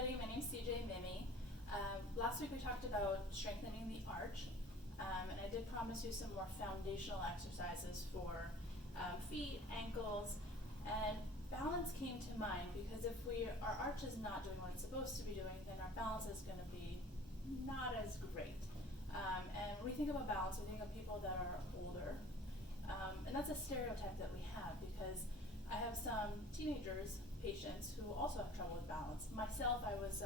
everybody, my name's CJ Mimi. Last week we talked about strengthening the arch, and I did promise you some more foundational exercises for feet, ankles, and balance came to mind because if our arch is not doing what it's supposed to be doing, then our balance is going to be not as great. And when we think about balance, we think of people that are older, and that's a stereotype that we have because I have some teenagers, patients, who also have trouble with balance. Myself, I was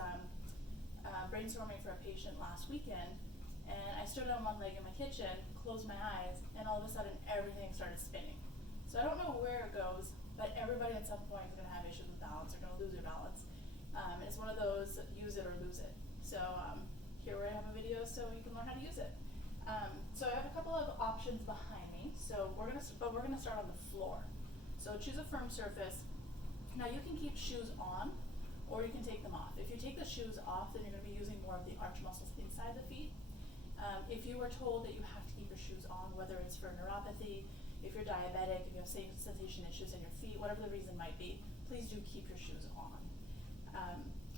brainstorming for a patient last weekend, and I stood on one leg in my kitchen, closed my eyes, and all of a sudden everything started spinning. So I don't know where it goes, but everybody at some point is going to have issues with balance. They're going to lose their balance. It's one of those use it or lose it. So here I have a video so you can learn how to use it. So I have a couple of options behind me. So we're going to start on the floor. So choose a firm surface. Now you can keep shoes on, or you can take them off. If you take the shoes off, then you're going to be using more of the arch muscles inside the feet. If you were told that you have to keep your shoes on, whether it's for neuropathy, if you're diabetic, if you have sensation issues in your feet, whatever the reason might be, please do keep your shoes on.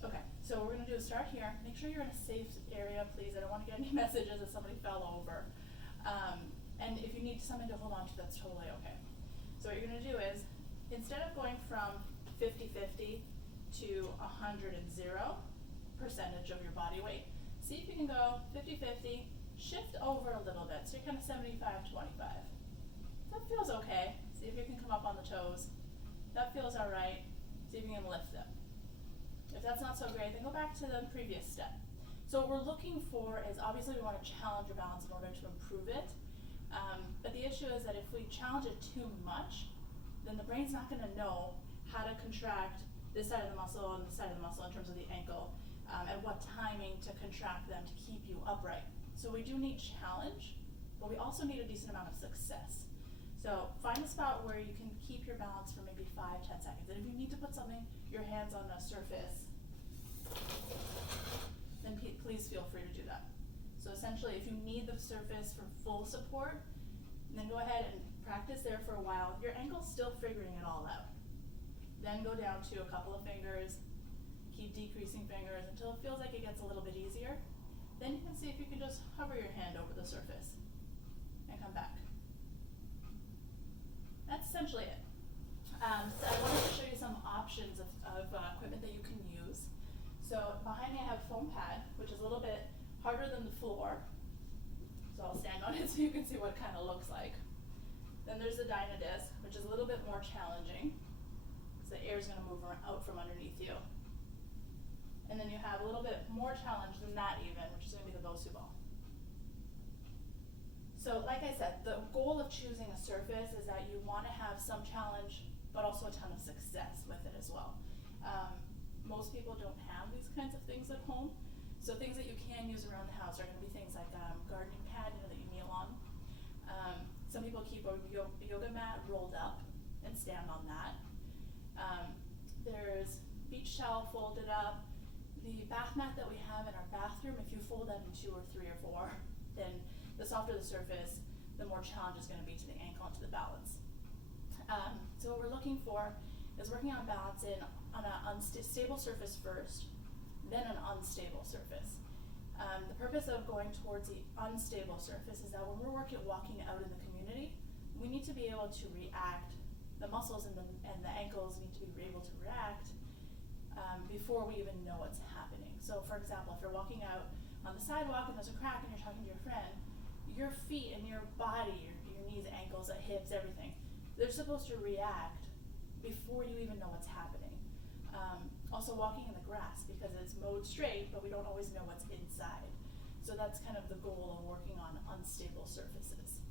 Okay, so what we're going to do is start here. Make sure you're in a safe area, please. I don't want to get any messages that somebody fell over. And if you need something to hold on to, that's totally okay. So what you're going to do is, instead of going from 50-50 to 100 and 0 percentage of your body weight, see if you can go 50-50, shift over a little bit, so you're kind of 75-25. That feels okay. See if you can come up on the toes. That feels all right. See if you can lift them. If that's not so great, then go back to the previous step. So what we're looking for is, obviously we want to challenge your balance in order to improve it. But the issue is that if we challenge it too much, then the brain's not going to know how to contract this side of the muscle and this side of the muscle in terms of the ankle, and what timing to contract them to keep you upright. So we do need challenge, but we also need a decent amount of success. So find a spot where you can keep your balance for maybe 5-10 seconds. And if you need to put your hands on a surface, then please feel free to do that. So essentially, if you need the surface for full support, then go ahead and practice there for a while. Your ankle's still figuring it all out. Then go down to a couple of fingers, keep decreasing fingers until it feels like it gets a little bit easier. Then you can see if you can just hover your hand over the surface and come back. That's essentially it. So I wanted to show you some options of equipment that you can use. So behind me I have a foam pad, which is a little bit harder than the floor. So I'll stand on it so you can see what it kind of looks like. Then there's the Dynadisc, which is a little bit more challenging. So the air is going to move out from underneath you. And then you have a little bit more challenge than that even, which is going to be the Bosu ball. So like I said, the goal of choosing a surface is that you want to have some challenge, but also a ton of success with it as well. Most people don't have these kinds of things at home. So things that you can use around the house are going to be things like gardening pad, that you kneel on. Some people keep a yoga mat rolled up and stand on that. There's beach towel folded up. The bath mat that we have in our bathroom, if you fold that in 2 or 3 or 4, then the softer the surface, the more challenge is going to be to the ankle and to the balance. So what we're looking for is working on balance on an unstable surface first, then an unstable surface. The purpose of going towards the unstable surface is that when we're walking out in the community, we need to be able to react. The muscles and the ankles need to be able to react before we even know what's happening. So for example, if you're walking out on the sidewalk and there's a crack and you're talking to your friend, your feet and your body, your knees, ankles, hips, everything, they're supposed to react before you even know what's happening. Also walking in the grass, because it's mowed straight, but we don't always know what's inside. So that's kind of the goal of working on unstable surfaces.